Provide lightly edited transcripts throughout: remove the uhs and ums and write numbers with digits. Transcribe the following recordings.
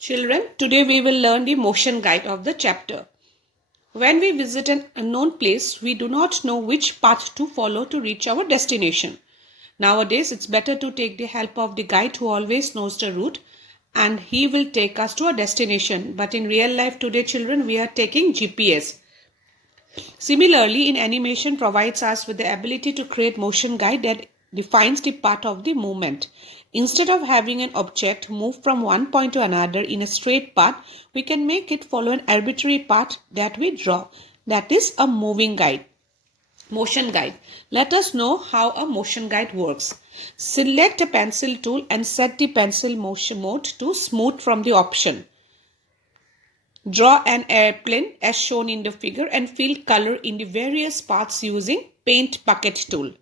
Children, today we will learn the motion guide of the chapter. When we visit an unknown place, we do not know which path to follow to reach our destination. Nowadays, it's better to take the help of the guide who always knows the route and he will take us to our destination. But in real life today, children, we are taking GPS. Similarly, in animation provides us with the ability to create motion guide that defines the path of the movement. Instead of having an object move from one point to another in a straight path, we can make it follow an arbitrary path that we draw. That is a moving guide. Motion guide. Let us know how a motion guide works. Select a pencil tool and set the pencil motion mode to smooth from the option. Draw an airplane as shown in the figure and fill color in the various parts using paint bucket tool.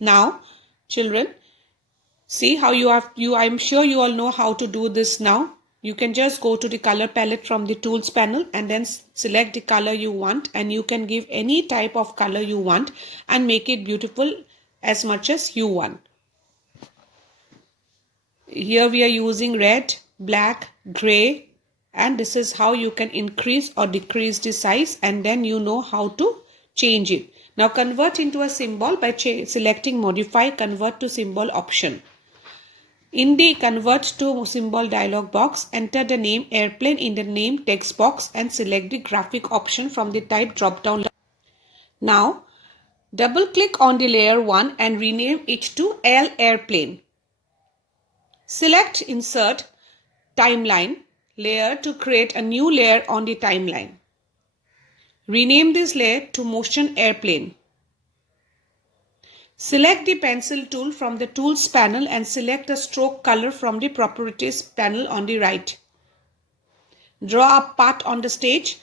Now, children, see how I'm sure you all know how to do this now. You can just go to the color palette from the tools panel and then select the color you want, and you can give any type of color you want and make it beautiful as much as you want. Here we are using red, black, gray, and this is how you can increase or decrease the size, and then you know how to change it. Now convert into a symbol by selecting modify convert to symbol option. In the convert to symbol dialog box, enter the name airplane in the name text box and select the graphic option from the type drop down. Now double click on the layer 1 and rename it to L airplane. Select insert timeline layer to create a new layer on the timeline. Rename this layer to motion airplane. Select the pencil tool from the tools panel and select a stroke color from the properties panel on the right. Draw a path on the stage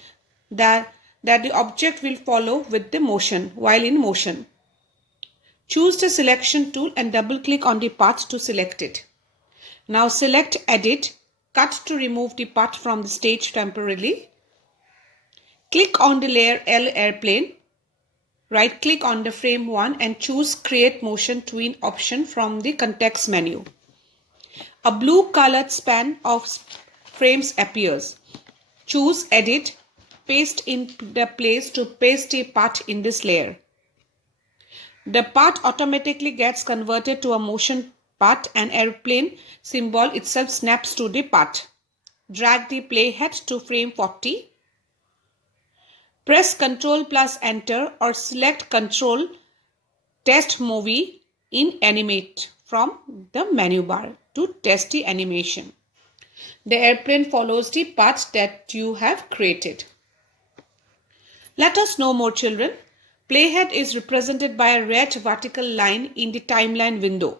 that the object will follow with the motion while in motion. Choose the selection tool and double click on the path to select it. Now select edit, cut to remove the path from the stage temporarily. Click on the layer L airplane. Right click on the frame 1 and choose create motion tween option from the context menu. A blue colored span of frames appears. Choose edit, paste in the place to paste a path in this layer. The path automatically gets converted to a motion path and airplane symbol itself snaps to the path. Drag the playhead to frame 40. Press Ctrl plus Enter or select Ctrl Test Movie in Animate from the menu bar to test the animation. The airplane follows the path that you have created. Let us know more, children. Playhead is represented by a red vertical line in the timeline window.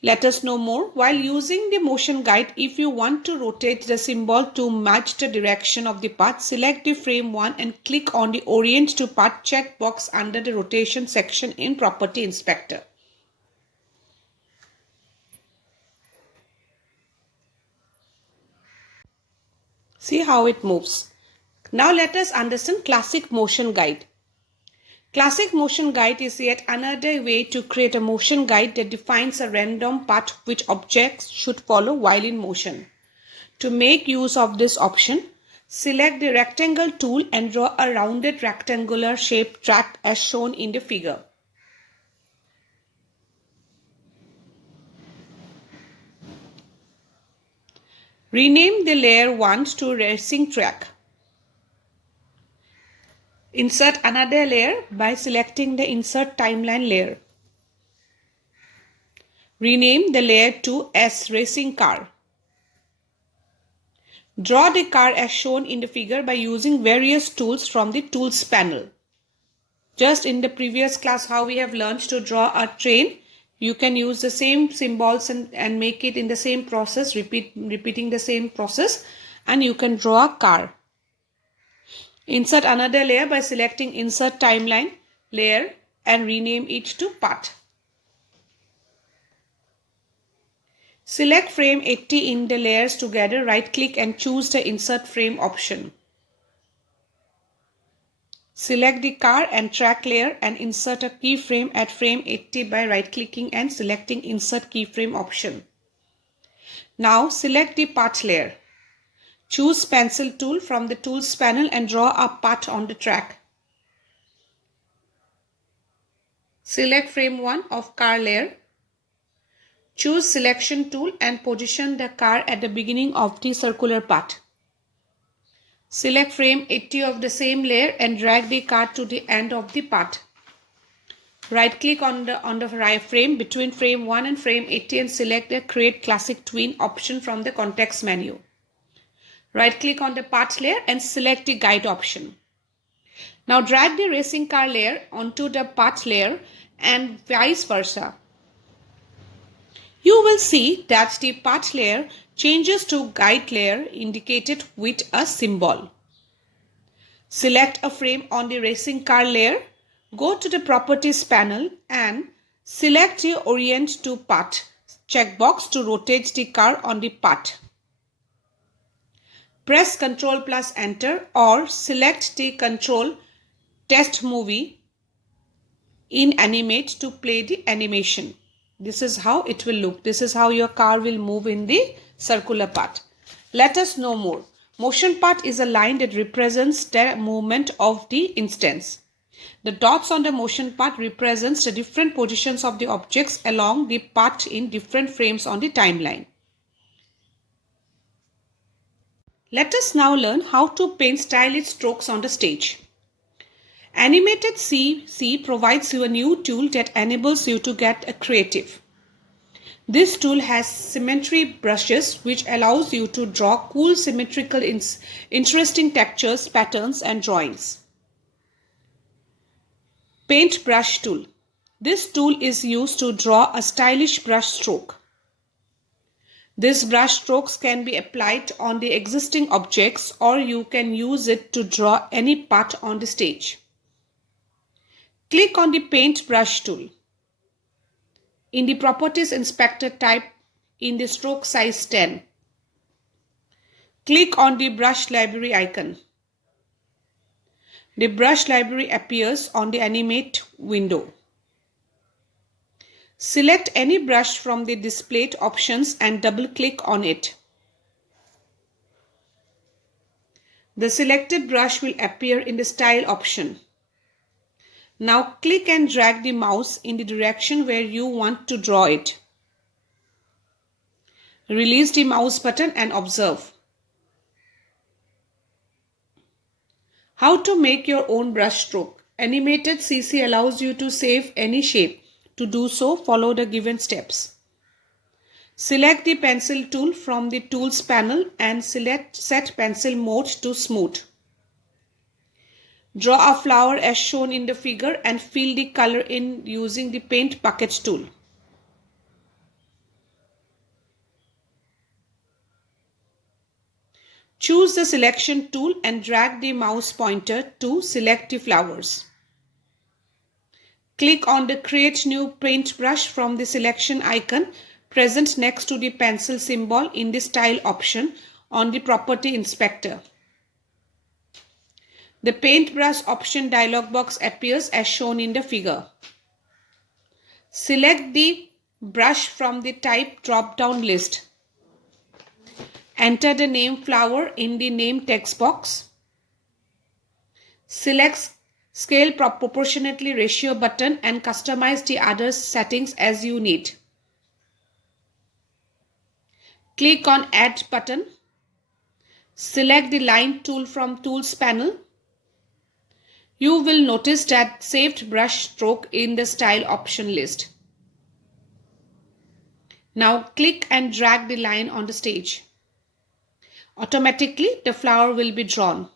Let us know more. While using the motion guide, if you want to rotate the symbol to match the direction of the path, select the frame 1 and click on the orient to path checkbox under the rotation section in Property Inspector. See how it moves. Now let us understand classic motion guide. Classic motion guide is yet another way to create a motion guide that defines a random path which objects should follow while in motion. To make use of this option, select the rectangle tool and draw a rounded rectangular shaped track as shown in the figure. Rename the layer 1 to racing track. Insert another layer by selecting the Insert Timeline layer. Rename the layer to as Racing Car. Draw the car as shown in the figure by using various tools from the Tools panel. Just in the previous class how we have learned to draw a train, you can use the same symbols and make it in the same process, repeating the same process, and you can draw a car. Insert another layer by selecting Insert Timeline layer and rename it to Path. Select frame 80 in the layers together, right click and choose the Insert Frame option. Select the car and track layer and insert a keyframe at frame 80 by right clicking and selecting Insert Keyframe option. Now select the part layer. Choose pencil tool from the tools panel and draw a path on the track. Select frame 1 of car layer. Choose selection tool and position the car at the beginning of the circular path. Select frame 80 of the same layer and drag the car to the end of the path. Right click on the right frame between frame 1 and frame 80 and select the Create Classic Tween option from the context menu. Right click on the path layer and select the guide option. Now drag the racing car layer onto the path layer and vice versa. You will see that the path layer changes to guide layer indicated with a symbol. Select a frame on the racing car layer, go to the Properties panel and select the Orient to Path checkbox to rotate the car on the path. Press Ctrl plus Enter or select the Control Test Movie in Animate to play the animation. This is how it will look. This is how your car will move in the circular path. Let us know more. Motion path is a line that represents the movement of the instance. The dots on the motion path represents the different positions of the objects along the path in different frames on the timeline. Let us now learn how to paint stylish strokes on the stage. Animated CC provides you a new tool that enables you to get creative. This tool has symmetry brushes which allows you to draw cool symmetrical interesting textures, patterns and drawings. Paint brush tool. This tool is used to draw a stylish brush stroke. These brush strokes can be applied on the existing objects or you can use it to draw any part on the stage. Click on the Paint Brush tool. In the Properties Inspector, type in the stroke size 10. Click on the Brush Library icon. The brush library appears on the Animate window. Select any brush from the displayed options and double-click on it. The selected brush will appear in the Style option. Now click and drag the mouse in the direction where you want to draw it. Release the mouse button and observe. How to make your own brush stroke. Animated CC allows you to save any shape. To do so, follow the given steps. Select the pencil tool from the tools panel and set pencil mode to smooth. Draw a flower as shown in the figure and fill the color in using the paint bucket tool. Choose the selection tool and drag the mouse pointer to select the flowers. Click on the Create New Paintbrush from the selection icon present next to the pencil symbol in the Style option on the Property Inspector. The Paintbrush option dialog box appears as shown in the figure. Select the brush from the Type drop-down list. Enter the name flower in the name text box. Select Scale Proportionately Ratio button and customize the other settings as you need. Click on Add button. Select the Line tool from Tools panel. You will notice that saved brush stroke in the Style option list. Now click and drag the line on the stage. Automatically, the flower will be drawn.